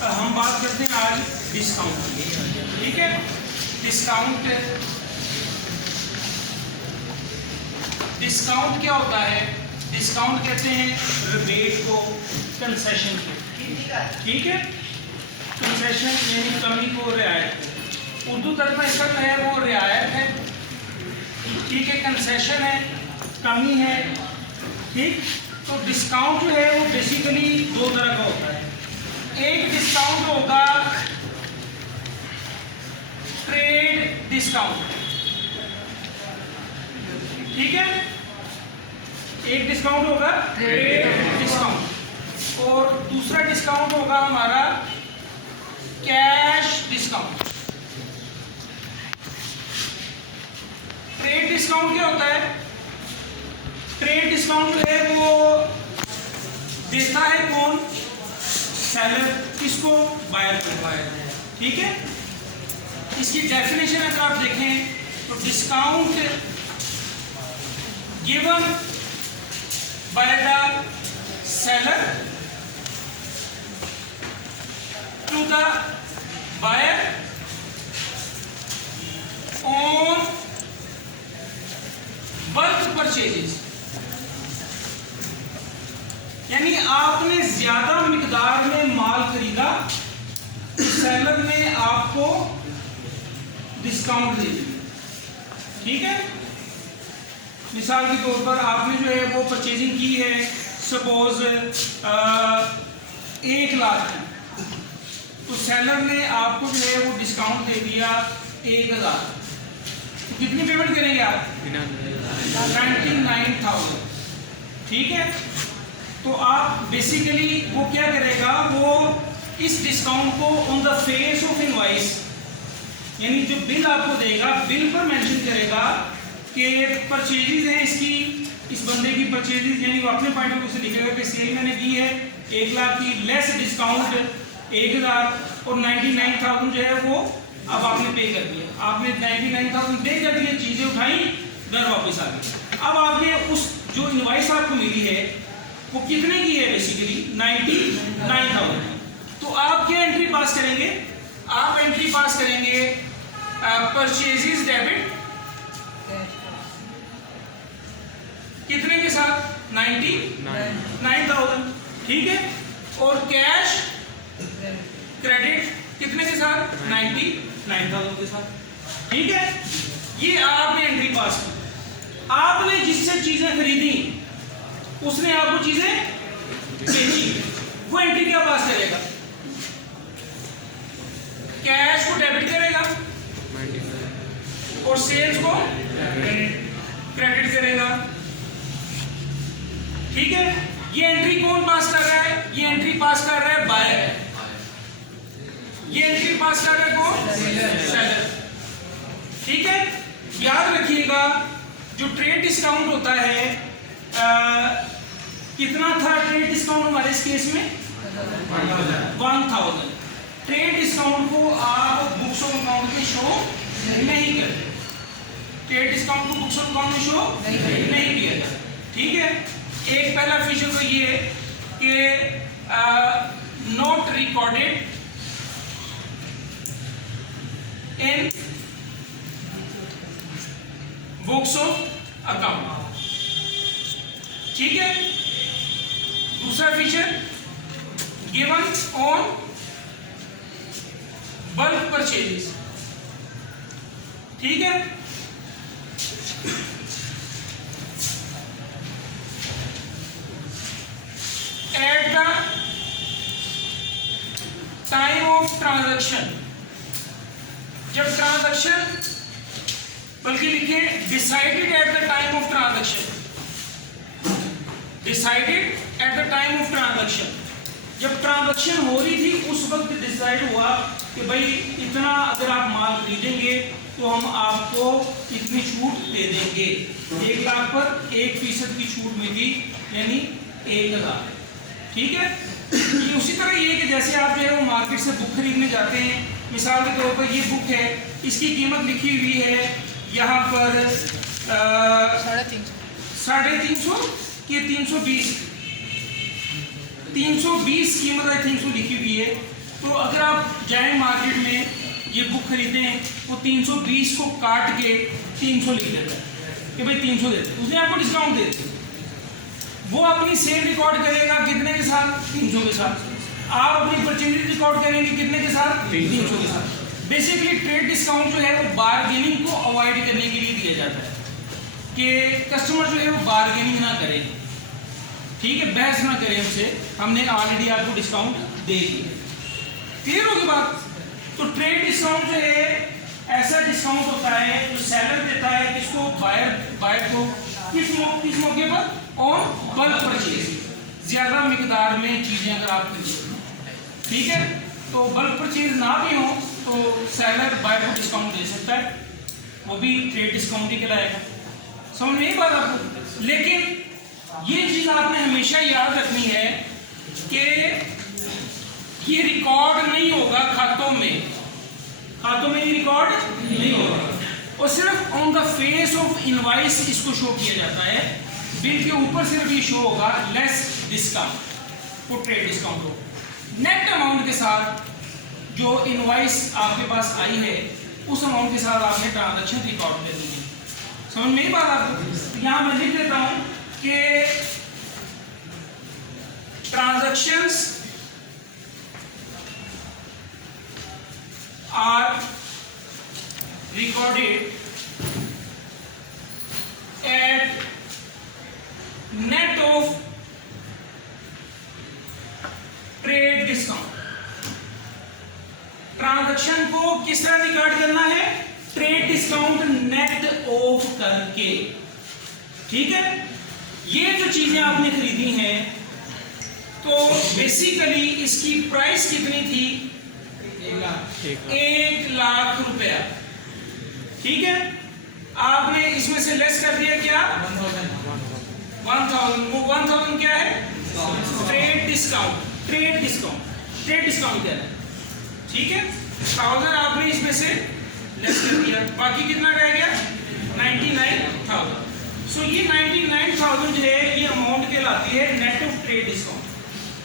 हम बात करते हैं आज डिस्काउंट की। ठीक है, डिस्काउंट क्या होता है? डिस्काउंट कहते हैं रिबेट को, कंसेशन को। ठीक है, कंसेशन यानी कमी को, रियायत। उर्दू तर्जुमा इसका जो है वो रियायत है। ठीक है, कंसेशन है, कमी है। ठीक, तो डिस्काउंट जो है वो बेसिकली दो तरह का होता है। एक डिस्काउंट होगा ट्रेड डिस्काउंट। ठीक है, एक डिस्काउंट होगा ट्रेड डिस्काउंट और दूसरा डिस्काउंट होगा हमारा कैश डिस्काउंट। ट्रेड डिस्काउंट क्या होता है? ट्रेड डिस्काउंट जो है वो देता है कौन? सेलर। किसको? बायर को। ठीक है, इसकी डेफिनेशन अगर आप देखें तो discount given by the seller to the buyer on bulk purchases. यानी आपने ज्यादा मिकदार में माल खरीदा, सेलर ने आपको डिस्काउंट दे दिया। ठीक है, मिसाल के तौर पर आपने जो है वो परचेजिंग की है, सपोज 1 लाख की, तो सेलर ने आपको जो है वो डिस्काउंट दे दिया 1000। तो कितनी पेमेंट करेंगे आप? 99,000। ठीक है, तो आप बेसिकली वो क्या करेगा, वो इस डिस्काउंट को on the face of invoice, यानी जो बिल आपको देगा, बिल पर मेंशन करेगा कि परचेजेज हैं इसकी, इस बंदे की परचेजेज, यानी वो अपने पॉइंट ऑफ व्यू से लिखेगा कि सेल मैंने की है 1 लाख की, लेस डिस्काउंट 1000 और 99,000 जो है वो अब आपने पे कर दिया। आपने 99,000 दे कर दिए, चीजें उठाई, घर वापस आ गई। अब आपने उस जो इनवॉइस आपको मिली है वो कितने की है? बेसिकली 99,000। तो आप क्या एंट्री पास करेंगे? आप एंट्री पास करेंगे परचेजेस डेबिट कितने के साथ? 99,000। ठीक है, और कैश क्रेडिट कितने के साथ? 99,000 के साथ। ठीक है, ये आपने एंट्री पास की। आपने जिससे चीजें खरीदी उसने आपको चीजें बेची, वो एंट्री क्या पास करेगा? कैश को डेबिट करेगा और सेल्स को क्रेडिट करेगा। ठीक है, ये एंट्री कौन पास कर रहा है? ये एंट्री पास कर रहा है बायर। ये एंट्री पास कर रहा है कौन? सेलर। ठीक है, याद रखिएगा जो ट्रेड डिस्काउंट होता है, कितना था ट्रेड डिस्काउंट हमारे इस केस में? 1000। ट्रेड डिस्काउंट को आप बुक्स ऑफ अकाउंट में शो नहीं करते। ट्रेड डिस्काउंट को बुक्स ऑफ अकाउंट में शो नहीं किया जाता। ठीक है, एक पहला फीचर तो ये कि not recorded in books of account. ठीक है, दूसरा feature given on bulk purchases. ठीक है, at the time of transaction, जब ट्रांजैक्शन, बल्कि लिखिए decided at the time of transaction. Decided at the time of transaction, जब ट्रांजैक्शन हो रही थी उस वक्त डिसाइड हुआ कि भाई इतना अगर आप माल खरीदेंगे तो हम आपको इतनी छूट दे देंगे। 1 लाख पर 1% की छूट मिली, यानी 1000। ठीक है, ये उसी तरह ये कि जैसे आप जो है वो मार्केट से बुक खरीदने जाते हैं, मिसाल के तौर पर ये बुक है, इसकी कीमत लिखी हुई है यहाँ पर 350 कि 320 कीमत आई थिंक लिखी हुई है। तो अगर आप जाएं मार्केट में ये बुक खरीदें, वो 320 को काट के 300 लिख देता है कि भाई 300 देते, उसने आपको डिस्काउंट दे दिया। वो अपनी सेल रिकॉर्ड करेगा कितने के साथ? 300 के साथ। आप अपनी परचेज रिकॉर्ड करेंगे कितने के साथ? 300 के साथ। बेसिकली ट्रेड डिस्काउंट जो है वो बार्गेनिंग को अवॉइड करने के लिए दिया जाता है कि कस्टमर जो है वो बार्गेनिंग ना करे, ठीक है, बहस ना करें उससे, हमने ऑलरेडी आपको डिस्काउंट दे दिया। क्लियर होगी बात? तो ट्रेड डिस्काउंट जो है ऐसा डिस्काउंट होता है जो सेलर देता है किसको? बायर को। किस मौके पर? ऑन बल्क परचेज, ज्यादा मिकदार में चीजें अगर आप खरीदते, ठीक है, तो बल्क परचेज ना भी हो तो सेलर बायर को डिस्काउंट दे सकता है, वो भी ट्रेड डिस्काउंट ही कहलाएगा। समझ में बात आपको? लेकिन ये चीज आपने हमेशा याद रखनी है कि ये रिकॉर्ड नहीं होगा खातों में, खातों में ये रिकॉर्ड नहीं होगा, और सिर्फ on the face of invoice इसको शो किया जाता है। बिल के ऊपर सिर्फ ये शो होगा लेस डिस्काउंट, वो ट्रेड डिस्काउंट हो। नेट अमाउंट के साथ जो इनवॉइस आपके पास आई है उस अमाउंट के साथ आपने ट्रांजैक्शन रिकॉर्ड करनी है। समझ में बात आपको? यहाँ मैं लिख देता हूं कि transactions are recorded at net of trade discount। Transaction को किस तरह रिकॉर्ड करना है? ट्रेड डिस्काउंट नेट ऑफ करके, ठीक है। ये जो चीजें आपने खरीदी हैं तो बेसिकली इसकी प्राइस कितनी थी? 1 लाख रुपया, ठीक है। आपने इसमें से लेस कर दिया क्या? 1000। वो 1000 क्या है? Trade discount. ट्रेड डिस्काउंट क्या है? ठीक है, 1000 आपने इसमें से लेस कर दिया, बाकी कितना रह गया? 99,000। सो ये 99,000 जो है ये अमाउंट कहलाती है net of trade discount.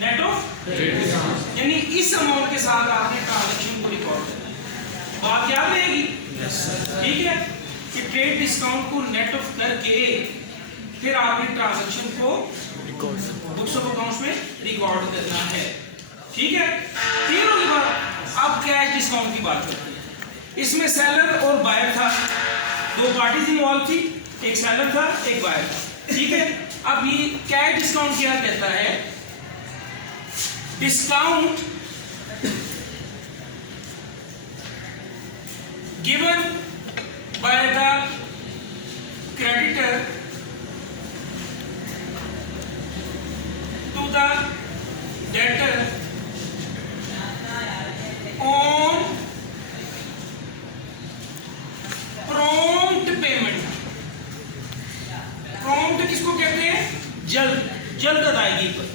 Net of trade discount यानी इस अमाउंट के साथ आपने ट्रांजैक्शन को रिकॉर्ड करना है। बात याद रहेगी? ठीक है, कि ट्रेड डिस्काउंट को नेट ऑफ करके फिर आपने ट्रांजैक्शन को बुक्स ऑफ अकाउंट्स में रिकॉर्ड करना है, ठीक है। क्लियर होगी बात? अब कैश डिस्काउंट की बात करते हैं। इसमें सेलर और बायर था, दो पार्टीज इन्वॉल्व थी, एक सेलर था एक बायर था, ठीक है। अब ये कैश डिस्काउंट क्या कहता है? Discount given by the creditor to the debtor on prompt payment। prompt किसको कहते हैं? जल्द अदायगी पर।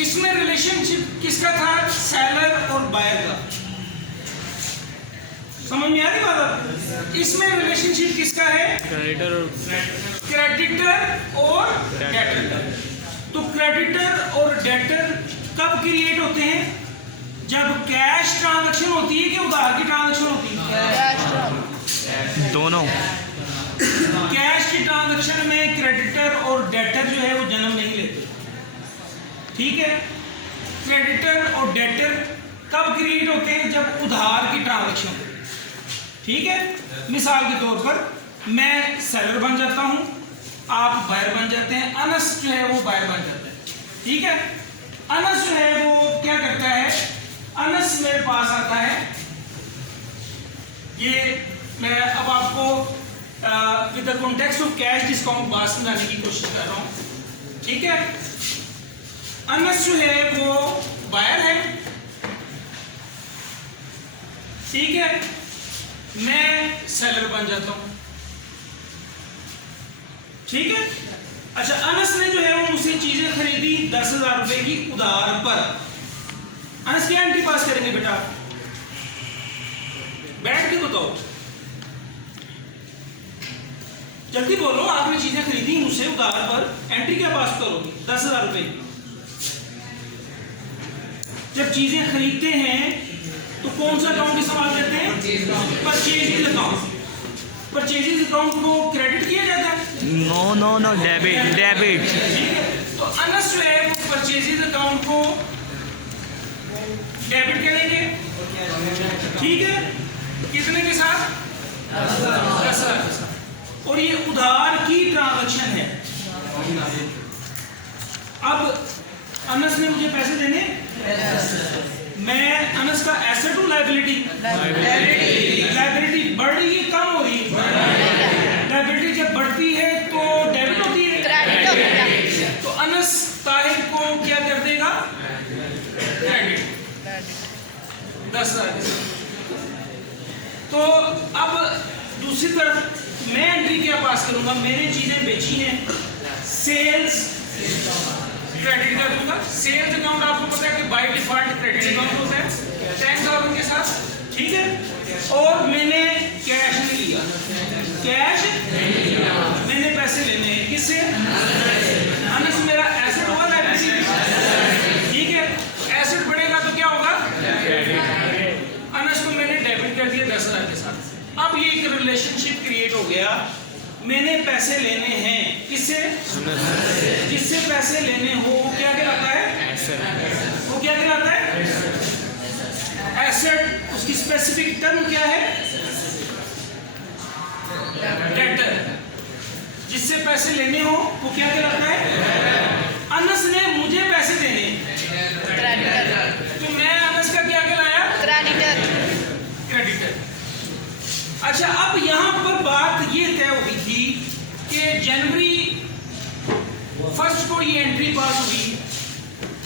इसमें रिलेशनशिप किसका था? सेलर और बायर का। समझ में आ रही बात? इसमें रिलेशनशिप किसका है? क्रेडिटर और डेटर का। तो क्रेडिटर और डेटर कब क्रिएट होते हैं? जब कैश ट्रांजैक्शन होती है कि उधार की ट्रांजैक्शन होती है? दोनों। कैश की ट्रांजैक्शन में क्रेडिटर और डेटर जो है वो जन्म नहीं लेते, ठीक है। क्रेडिटर और डेटर कब क्रिएट होते हैं? जब उधार की ट्रांजैक्शन होती है, ठीक है। मिसाल के तौर पर मैं सेलर बन जाता हूं, आप बायर बन जाते हैं, अनस जो है वो बायर बन जाता है, ठीक है। अनस जो है वो क्या करता है? अनस मेरे पास आता है, ये मैं अब आपको with the context of cash discount बात समझाने की कोशिश कर रहा हूं, ठीक है। अनस जो है वो बायर है, ठीक है, मैं सेलर बन जाता हूं, ठीक है। अच्छा, अनस ने जो है वो मुझसे चीजें खरीदी 10,000 रुपए की उधार पर। अनस क्या एंट्री पास करेंगे बेटा? बैठ के बताओ, जल्दी बोलो। आपने चीजें खरीदी मुझसे उधार पर, एंट्री क्या पास करोगे? 10,000 रुपए की। जब चीजें खरीदते हैं तो कौन सा अकाउंट इस्तेमाल करते हैं? Purchasing account. परचेजिंग अकाउंट को क्रेडिट किया जाता है? No debit. ठीक है, तो अनस जो है वो परचेजिंग अकाउंट को डेबिट करेंगे। ठीक है, कितने के साथ? 10,000 के साथ। और ये उधार की ट्रांजैक्शन है। अब अनस ने मुझे पैसे देने, मैं अनस का एसेट हूं लायबिलिटी? लायबिलिटी बढ़ रही है कम हो रही है? लायबिलिटी जब बढ़ती है तो डेबिट होती है। तो अनस ताहिर को क्या कर देगा? क्रेडिट 10,000। तो अब दूसरी तरफ मैं एंट्री क्या पास करूंगा? मैंने चीजें बेची हैं, सेल्स क्रेडिट कर दूंगा। सेल्स अकाउंट आपको पता है कि बाय डिफॉल्ट क्रेडिट अकाउंट होता है 10,000 के साथ। ठीक है, और मैंने कैश नहीं लिया, कैश मैंने पैसे लेने हैं किससे? अनस मेरा एसेट होगा लायबिलिटी। ठीक है, एसेट बढ़ेगा तो क्या होगा? अनस को मैंने डेबिट कर दिया 10,000 के साथ। अब ये एक रिलेशनशिप क्रिएट हो गया। मैंने पैसे लेने हैं किससे? जिससे पैसे लेने हो वो क्या कहलाता है? वो क्या कहलाता है? एसेट। उसकी स्पेसिफिक टर्म क्या है? डेटर। जिससे पैसे लेने हो वो क्या कहलाता है? अनस ने मुझे पैसे देने, तो मैं अनस का क्या कहलाया? क्रेडिटर। अच्छा, अब यहां पर बात ये तय हुई थी कि जनवरी 1 को ये एंट्री पास हुई।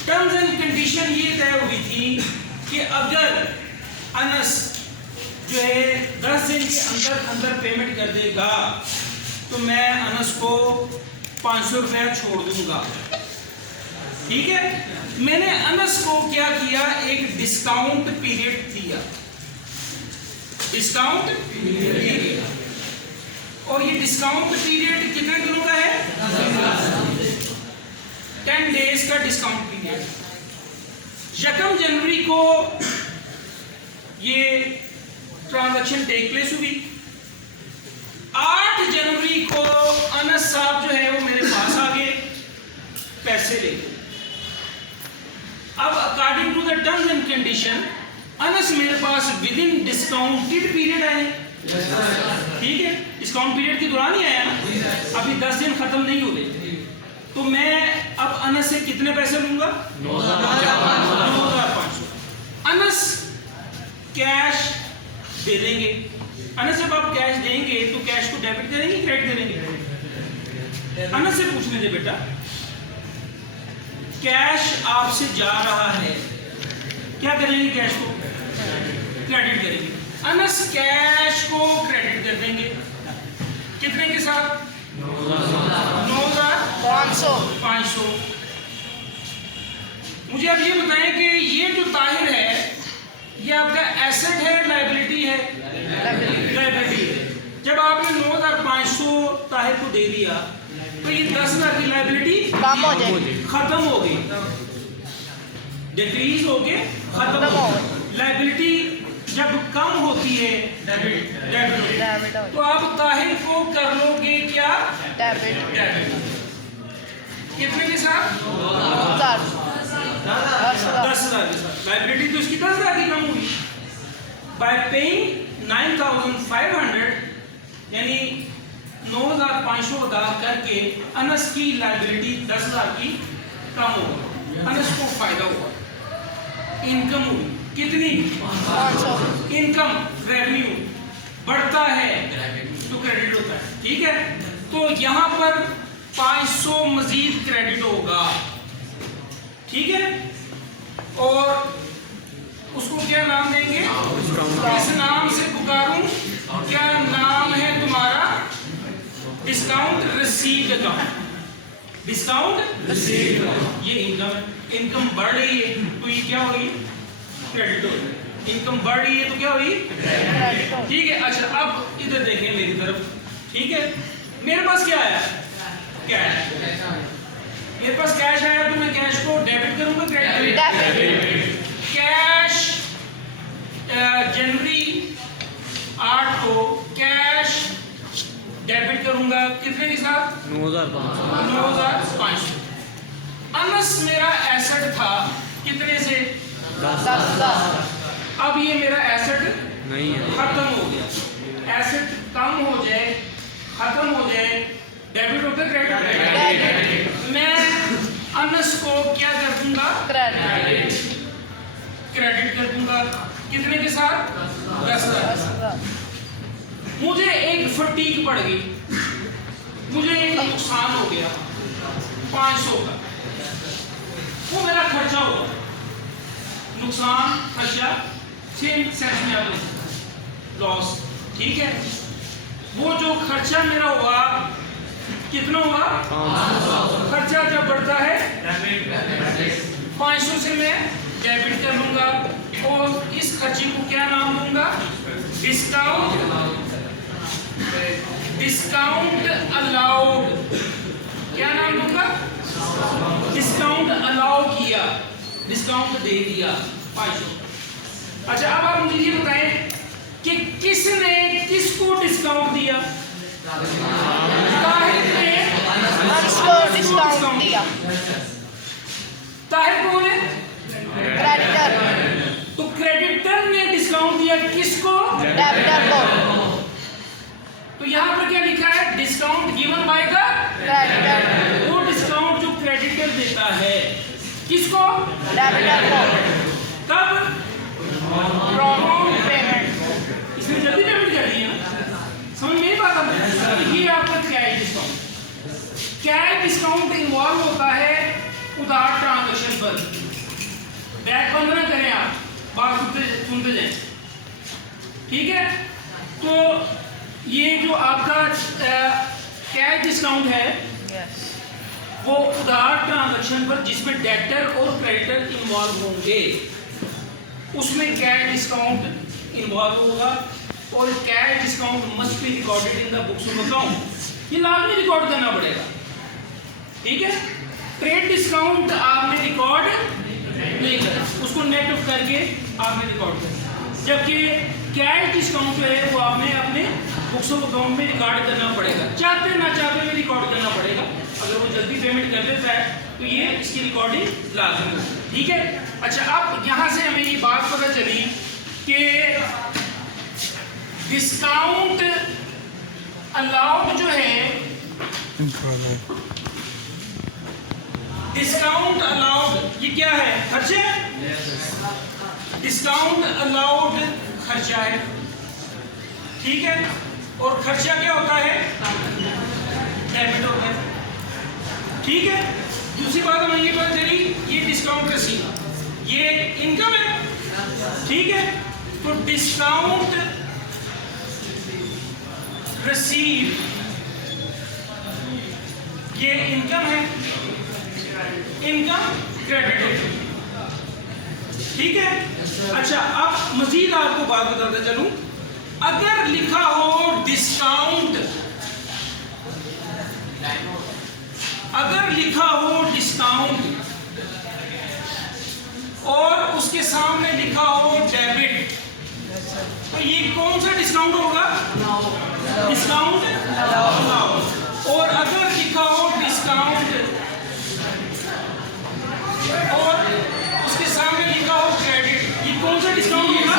टर्म्स एंड कंडीशन ये तय हुई थी कि अगर अनस जो है 10 दिन के अंदर अंदर पेमेंट कर देगा तो मैं अनस को 500 रुपया छोड़ दूंगा। ठीक है, मैंने अनस को क्या किया? एक डिस्काउंट पीरियड दिया, डिस्काउंट पीरियड। और ये डिस्काउंट पीरियड कितने दिनों का है? 10 डेज का डिस्काउंट पीरियड। 1 जनवरी को ये ट्रांजैक्शन टेक प्लेस हुई। 8 जनवरी को अनस साहब जो है वो मेरे पास आ गए पैसे लेके। अब according to the terms and condition अनस मेरे पास विद इन डिस्काउंटेड पीरियड आए। ठीक है, डिस्काउंट पीरियड के दौरान ही आया ना, अभी 10 दिन खत्म नहीं हुए। तो मैं अब अनस से कितने पैसे लूंगा? 9,500। अनस कैश दे देंगे। अनस जब आप कैश देंगे तो कैश को डेबिट करेंगे क्रेडिट करेंगे? अनस से पूछने दे बेटा, कैश आपसे जा रहा है, क्या करेंगे? कैश को क्रेडिट करेंगे। अनस कैश को क्रेडिट कर देंगे कितने के साथ? 9,500। मुझे अब ये बताएं कि ये जो ताहिर है ये आपका एसेट है लायबिलिटी है? लायबिलिटी है। जब आपने 9,500 ताहिर को दे दिया तो ये 10,000 की लायबिलिटी खत्म हो गई, डिक्रीज हो के खत्म हो गई। लायबिलिटी जब कम होती है डेबिट, तो आप ताहिर को कर लोगे क्या? डेबिट। कितने के साथ? 10,000 के साथ। लायबिलिटी तो इसकी 10,000 की कम हुई। बाय पेइंग 9,500 यानी 9,500 अदा करके अनस की लायबिलिटी 10,000 की कम हो गई। अनस को फायदा हुआ, इनकम हुई। कितनी? 500। इनकम रेवेन्यू बढ़ता है तो क्रेडिट होता है। ठीक है, तो यहां पर 500 मजीद क्रेडिट होगा। ठीक है, और उसको क्या नाम देंगे? इस नाम से पुकारूं, क्या नाम है तुम्हारा? Discount received account. Discount received. ये इनकम है, इनकम बढ़ रही है तो ये क्या होगी? क्रेडिट होगी। इनकम बढ़ रही है तो क्या होगी? ठीक है। अच्छा, अब इधर देखें मेरी तरफ। ठीक है, मेरे पास क्या आया? कैश। मेरे पास कैश आया तो मैं कैश को डेबिट करूंगा क्रेडिट? लूंगा कितने के साथ 9,500। अनस मेरा एसेट था कितने से 10 अब ये मेरा एसेट नहीं है। खत्म हो गया। एसेट कम हो जाए खत्म हो जाए डेबिट होता है क्रेडिट मैं अनस को क्या कर दूंगा क्रेडिट कर दूंगा कितने के साथ 10,000। मुझे एक फटीक पड़ गई मुझे एक नुकसान हो गया 500 का वो मेरा खर्चा हुआ नुकसान खर्चा सेम सेंस में आप लॉस ठीक है। वो जो खर्चा मेरा हुआ कितना हुआ खर्चा जब बढ़ता है 500 से मैं डेबिट कर लूंगा और इस खर्चे को क्या नाम दूंगा डिस्काउंट अलाउड क्या नाम दूंगा डिस्काउंट अलाउ किया डिस्काउंट दे दिया 500। अच्छा अब आप मुझे ये बताएं कि किसने किसको डिस्काउंट दिया ताहिर ने डिस्काउंट दिया ताहिर कौन है क्रेडिटर तो क्रेडिटर ने डिस्काउंट दिया किसको डेबिटर को तो यहाँ पर क्या लिखा है discount given by the creditor वो डिस्काउंट जो क्रेडिटर देता है किसको डेबिटर को कब प्रोमोट पेमेंट इसने जल्दी पेमेंट कर दी है समझ में बात आता है ये आपका कैश डिस्काउंट इन्वॉल्व होता है उधार ट्रांजैक्शन पर बैक बंद ना करें आप बात सुनते जाएं ठीक है। तो ये जो आपका कैश डिस्काउंट है वो उधार ट्रांजैक्शन पर जिसमें डेटर और क्रेडिटर इन्वॉल्व होंगे उसमें कैश डिस्काउंट इन्वॉल्व होगा और cash discount must be recorded in the books of account ये लाजमी रिकॉर्ड करना पड़ेगा ठीक है। ट्रेड डिस्काउंट आपने रिकॉर्ड नहीं करा उसको नेट ऑफ करके आपने रिकॉर्ड करना जबकि कैश डिस्काउंट जो है वो आपने अपने बुक्स ऑफ अकाउंट में रिकॉर्ड करना पड़ेगा चाहते ना चाहते भी रिकॉर्ड करना पड़ेगा। अगर वो जल्दी पेमेंट कर देता है तो ये इसकी रिकॉर्डिंग लाजमी है ठीक है। अच्छा अब यहाँ से हमें ये बात पता चली कि डिस्काउंट अलाउड जो है डिस्काउंट अलाउड ये क्या है खर्चे डिस्काउंट अलाउड खर्चा है ठीक है। और खर्चा क्या होता है डेबिट होता है ठीक है। दूसरी बात हमें ये पता चली ये डिस्काउंट रसीद ये इनकम है ठीक है। तो डिस्काउंट रसीद ये इनकम है इनकम क्रेडिट है ठीक है। अच्छा अब मजीद आपको बात बताता चलूं अगर लिखा हो डिस्काउंट अगर लिखा हो डिस्काउंट और उसके सामने लिखा हो डेबिट तो ये कौन सा डिस्काउंट होगा डिस्काउंट और अगर लिखा हो डिस्काउंट और उसके सामने लिखा हो क्रेडिट ये कौन सा डिस्काउंट होगा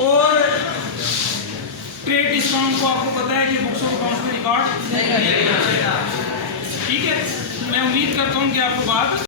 और ट्रेड डिस्काउंट को आपको पता है कि बुक्स ऑफ अकाउंट्स में रिकॉर्ड ठीक है। मैं उम्मीद करता हूं कि आपको बात